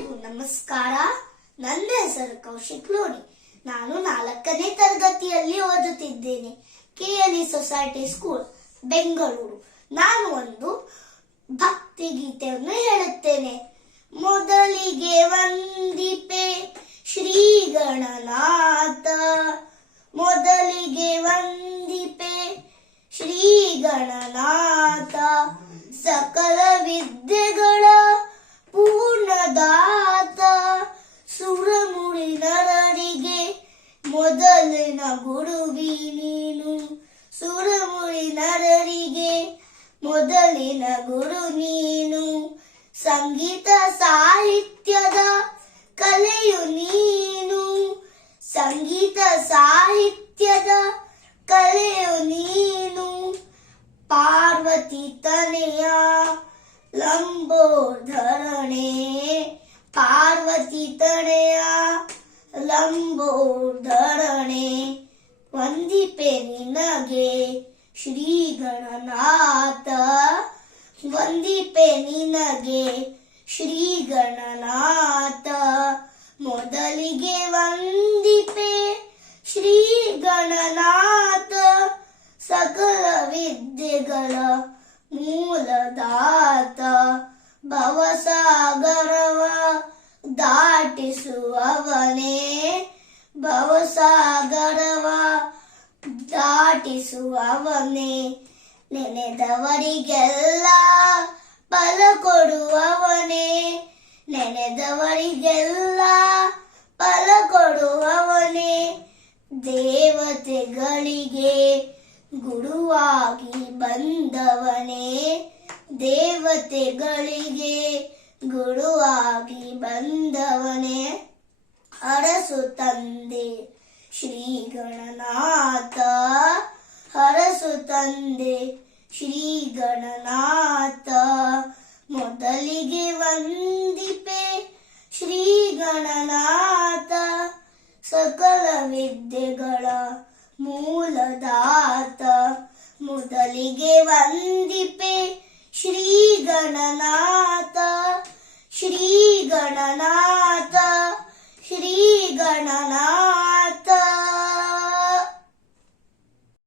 ನಮಸ್ಕಾರ. ನನ್ನ ಹೆಸರು ಕೌಶಿಕ್ ಲೋಡಿ ನಾನು ನಾಲ್ಕನೇ ತರಗತಿಯಲ್ಲಿ ಓದುತ್ತಿದ್ದೇನೆ. KLE society school, Bengaluru. ನಾನು ಒಂದು ಭಕ್ತಿ ಗೀತೆಯನ್ನು ಹೇಳುತ್ತೇನೆ. ಮೊದಲಿಗೆ ವಂದಿಪೆ ಶ್ರೀ ಗಣನಾಥ ಮೊದಲಿಗೆ ವಂದಿಪೆ ಶ್ರೀ ಗಣನಾಥ ಸುರಮುಡಿ ನರರಿಗೆ ಮೊದಲಿನ ಗುರು ನೀನು. ಸಂಗೀತ ಸಾಹಿತ್ಯದ ಕಲೆಯು ನೀನು. ಸಂಗೀತ ಸಾಹಿತ್ಯದ ಕಲೆಯು ನೀನು. ಪಾರ್ವತಿ ತನೆಯ ಲಂಬೋಧರಣೆ ಪಾರ್ವತಿ ತನೆಯ ಲಂಬೋಧರಣೆ ವಂದಿಪೆ ನಿನಗೆ ಶ್ರೀ ಗಣನಾಥ ವಂದಿಪೆ ನಿನಗೆ ಶ್ರೀ ಗಣನಾಥ ಮೊದಲಿಗೆ ವಂದಿಪೆ ಶ್ರೀ ಗಣನಾಥ ಸಕಲ ವಿದ್ಯೆಗಳ ಮೂಲದಾತ ಭವಸಾಗರವ ದಾಟಿಸುವವನೇ ಭವಸಾಗರವ ದಾಟಿಸುವವನೇ, ನೆನೆದವರಿಗೆಲ್ಲ ಫಲ ಕೊಡುವವನೇ, ನೆನೆದವರಿಗೆಲ್ಲ ಫಲ ಕೊಡುವವನೇ, ದೇವತೆಗಳಿಗೆ ಗುರುವಾಗಿ ಬಂದವನೇ, ದೇವತೆಗಳಿಗೆ ಗುರುವಾಗಿ ಬಂದವನೇ. ಅರಸು ತಂದೆ ಶ್ರೀ ಗಣನಾಥ ಹರಸು ತಂದೆ. ಶ್ರೀ ಗಣನಾಥ ಮೊದಲಿಗೆ ವಂದಿಪೆ. ಶ್ರೀ ಗಣನಾಥ ಸಕಲ ವಿದ್ಯೆಗಳ ಮೂಲದಾತ. ಮೊದಲಿಗೆ ವಂದಿಪೆ. ಶ್ರೀ ಗಣನಾಥ ಶ್ರೀ ಗಣನಾಥ ಶ್ರೀ ಗಣನಾಥ